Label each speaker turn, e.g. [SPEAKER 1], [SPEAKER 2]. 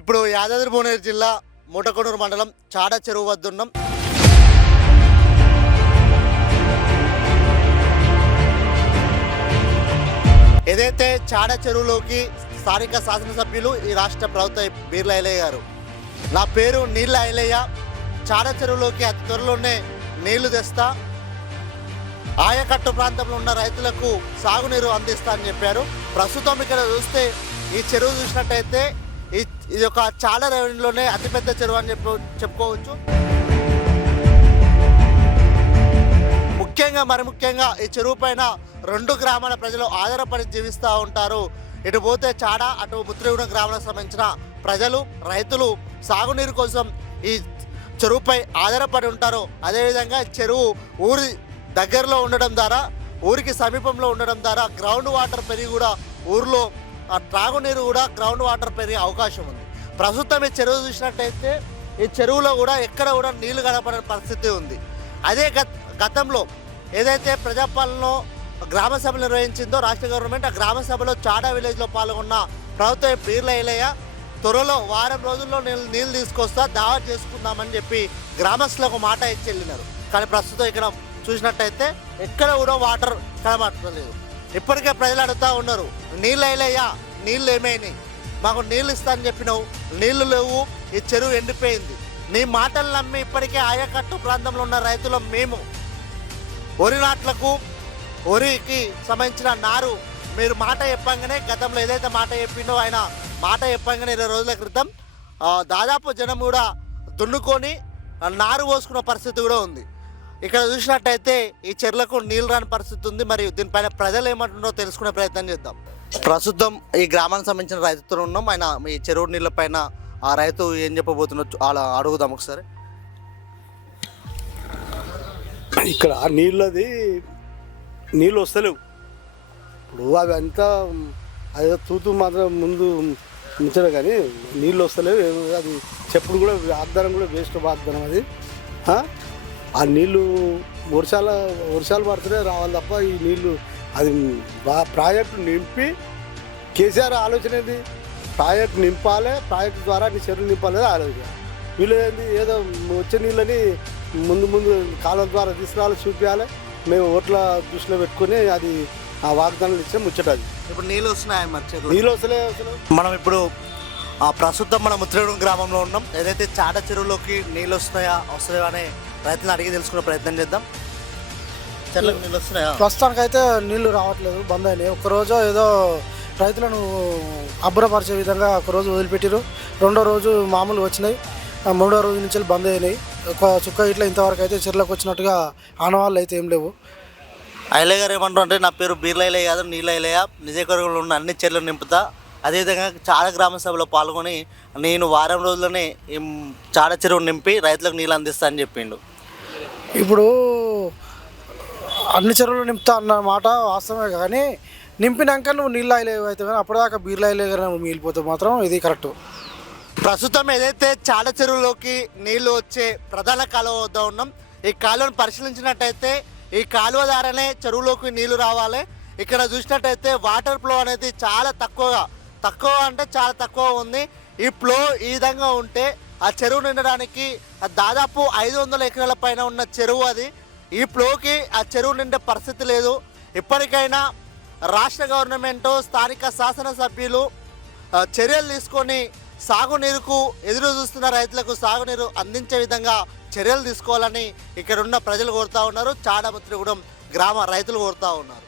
[SPEAKER 1] ఇప్పుడు యాదాద్రి భువనగిరి జిల్లా మూటకొండూరు మండలం చాడ చెరువు వద్ద ఉన్నాం. ఏదైతే చాడ చెరువులోకి స్థానిక శాసనసభ్యులు ఈ రాష్ట్ర ప్రభుత్వ బీర్ల ఐలయ్య గారు నా పేరు నీళ్ళ ఐలయ్య. చాడ చెరువులోకి అతి త్వరలోనే నీళ్ళు తెస్తా. ఆయకట్టు ప్రాంతంలో ఉన్న రైతులకు సాగునీరు అందిస్తా అని చెప్పారు. ప్రస్తుతం ఇక్కడ చూస్తే ఈ చెరువు చూసినట్టయితే ఇది ఒక చాలా రెవెన్యూలోనే అతిపెద్ద చెరువు అని చెప్పు చెప్పుకోవచ్చు. ముఖ్యంగా మరి ముఖ్యంగా ఈ చెరువు పైన రెండు గ్రామాల ప్రజలు ఆధారపడి జీవిస్తూ ఉంటారు. ఇటు పోతే చాడ అటు ముత్రిగూడెం గ్రామాలకు సంబంధించిన ప్రజలు రైతులు సాగునీరు కోసం ఈ చెరువుపై ఆధారపడి ఉంటారు. అదేవిధంగా చెరువు ఊరి దగ్గరలో ఉండడం ద్వారా ఊరికి సమీపంలో ఉండడం ద్వారా గ్రౌండ్ వాటర్ పెరిగి కూడా ఊరిలో ఆ త్రాగునీరు కూడా గ్రౌండ్ వాటర్ పెరిగే అవకాశం ఉంది. ప్రస్తుతం ఈ చెరువు చూసినట్టయితే ఈ చెరువులో కూడా ఎక్కడ కూడా నీళ్ళు గడపని పరిస్థితి ఉంది. అదే గత గతంలో ఏదైతే ప్రజాపాలనలో గ్రామ సభలు నిర్వహించిందో రాష్ట్ర గవర్నమెంట్ ఆ గ్రామ సభలో చాడా విలేజ్లో పాల్గొన్న ప్రభుత్వ పీర్ల ఇలయ్య త్వరలో వారం రోజుల్లో నీళ్ళు నీళ్ళు తీసుకొస్తా దావా చేసుకుందామని చెప్పి గ్రామస్తులకు మాట ఇచ్చి వెళ్ళినారు. కానీ ప్రస్తుతం ఇక్కడ చూసినట్టయితే ఎక్కడ కూడా వాటర్ కనబడలేదు ఇప్పటికే ప్రజలు అడుగుతూ ఉన్నారు నీళ్ళు అయిలయ్యా నీళ్ళు ఏమైనాయి? మాకు నీళ్ళు ఇస్తా అని చెప్పినావు. నీళ్ళు లేవు ఈ చెరువు ఎండిపోయింది. నీ మాటలు నమ్మి ఇప్పటికే ఆయకట్టు ప్రాంతంలో ఉన్న రైతులు మేము. వరి నాట్లకు వరికి సంబంధించిన నారు మీరు మాట చెప్పంగానే గతంలో ఏదైతే మాట చెప్పిండో ఆయన మాట చెప్పంగానే ఇరవై రోజుల క్రితం దాదాపు జనం కూడా దున్నుకొని నారు పోసుకున్న పరిస్థితి కూడా ఉంది. ఇక్కడ చూసినట్టయితే ఈ చెర్లకు నీళ్ళు రాని పరిస్థితి ఉంది. మరియు దీనిపైన ప్రజలు ఏమంటున్నారో తెలుసుకునే ప్రయత్నం చేద్దాం. ప్రస్తుతం ఈ గ్రామానికి సంబంధించిన రైతుతో ఉన్నాం. ఆయన ఈ చెరువు నీళ్ళ పైన ఆ రైతు ఏం చెప్పబోతున్నట్టు అలా అడుగుదాం ఒకసారి.
[SPEAKER 2] ఇక్కడ నీళ్ళది నీళ్ళు వస్తలేవు. ఇప్పుడు అవి అంతా అదే తూతూ మాత్రం ముందు ఉంచారు కానీ నీళ్ళు వస్తలేవు. ఏమో అది చెప్పుడు కూడా వాగ్దానం కూడా వేస్ట్ వాగ్దానం అది. ఆ? నీళ్ళు వర్షాల వర్షాలు పడితేనే రావాలి తప్ప ఈ నీళ్ళు అది ప్రాజెక్టు నింపి కేసీఆర్ ఆలోచన ఏంది? ప్రాజెక్ట్ నింపాలి ప్రాజెక్ట్ ద్వారా నీ చెరువు నింపాలి ఆలోచన. వీళ్ళు ఏంది? ఏదో వచ్చే నీళ్ళని ముందు ముందు కాలువ ద్వారా తీసుకురావాలి చూపించాలి మేము ఓట్ల దృష్టిలో పెట్టుకొని అది ఆ వాగ్దానాలు ఇచ్చే ముచ్చటది
[SPEAKER 1] ఇప్పుడు నీళ్ళు వస్తున్నాయి
[SPEAKER 2] నీళ్ళు వస్తలే
[SPEAKER 1] మనం ఇప్పుడు ఆ, ప్రస్తుతం మన ముత్రేగూడెం గ్రామంలో ఉన్నాం. ఏదైతే చాట చెరువులోకి నీళ్ళు వస్తున్నాయా వస్తాయా అనే రైతులను అడిగి తెలుసుకునే ప్రయత్నం చేద్దాం. నీళ్ళు వస్తున్నాయా?
[SPEAKER 3] ప్రస్తుతానికైతే నీళ్ళు రావట్లేదు బంద్ అయినాయి ఒక్కరోజు ఏదో రైతులను అబ్బురపరిచే విధంగా ఒకరోజు వదిలిపెట్టారు రెండో రోజు మామూలు వచ్చినాయి. ఆ మూడో రోజు నుంచి బంద్ అయినాయి. ఒక చుక్క ఇట్లా ఇంతవరకు అయితే చెర్లకు వచ్చినట్టుగా ఆనవాళ్ళు అయితే ఏం లేవు.
[SPEAKER 1] ఐలయ్య గారు ఏమంటారు అంటే నా పేరు బీర్ల ఐలయ్య కాదు నీళ్ళ ఐలయ్య నిజకరంలో ఉన్న అన్ని చెర్లు నింపుతా. అదేవిధంగా చాడ గ్రామ సభలో పాల్గొని నేను వారం రోజుల్లోనే చాడ చెరువు నింపి రైతులకు నీళ్ళు అందిస్తా అని చెప్పిండు.
[SPEAKER 3] ఇప్పుడు అన్ని చెరువులు నింపుతా అన్న మాట వాస్తవమే కానీ నింపినాక నువ్వు నీళ్ళు అయిలేవు అయితే కానీ అప్పటిదాకా బీర్లు అయిలేగానే మిగిలిపోతే మాత్రం ఇది కరెక్ట్.
[SPEAKER 1] ప్రస్తుతం ఏదైతే చాలా చెరువులోకి నీళ్ళు వచ్చే ప్రధాన కాలువ వద్ద ఉన్నాం ఈ కాలువను పరిశీలించినట్టయితే ఈ కాలువ ద్వారానే చెరువులోకి నీళ్ళు రావాలి. ఇక్కడ చూసినట్టయితే వాటర్ ఫ్లో అనేది చాలా తక్కువగా తక్కువ అంటే చాలా తక్కువ ఉంది. ఈ ఫ్లో ఈ విధంగా ఉంటే ఆ చెరువు నిండడానికి దాదాపు ఐదు వందల ఎకరాల పైన ఉన్న చెరువు అది. ఈ ప్లోకి ఆ చెరువు నిండే పరిస్థితి లేదు. ఇప్పటికైనా రాష్ట్ర గవర్నమెంట్ స్థానిక శాసనసభ్యులు చర్యలు తీసుకొని సాగునీరుకు ఎదురు చూస్తున్న రైతులకు సాగునీరు అందించే విధంగా చర్యలు తీసుకోవాలని ఇక్కడ ఉన్న ప్రజలు కోరుతా ఉన్నారు. చాడముత్రిగూడెం గ్రామ రైతులు కోరుతా ఉన్నారు.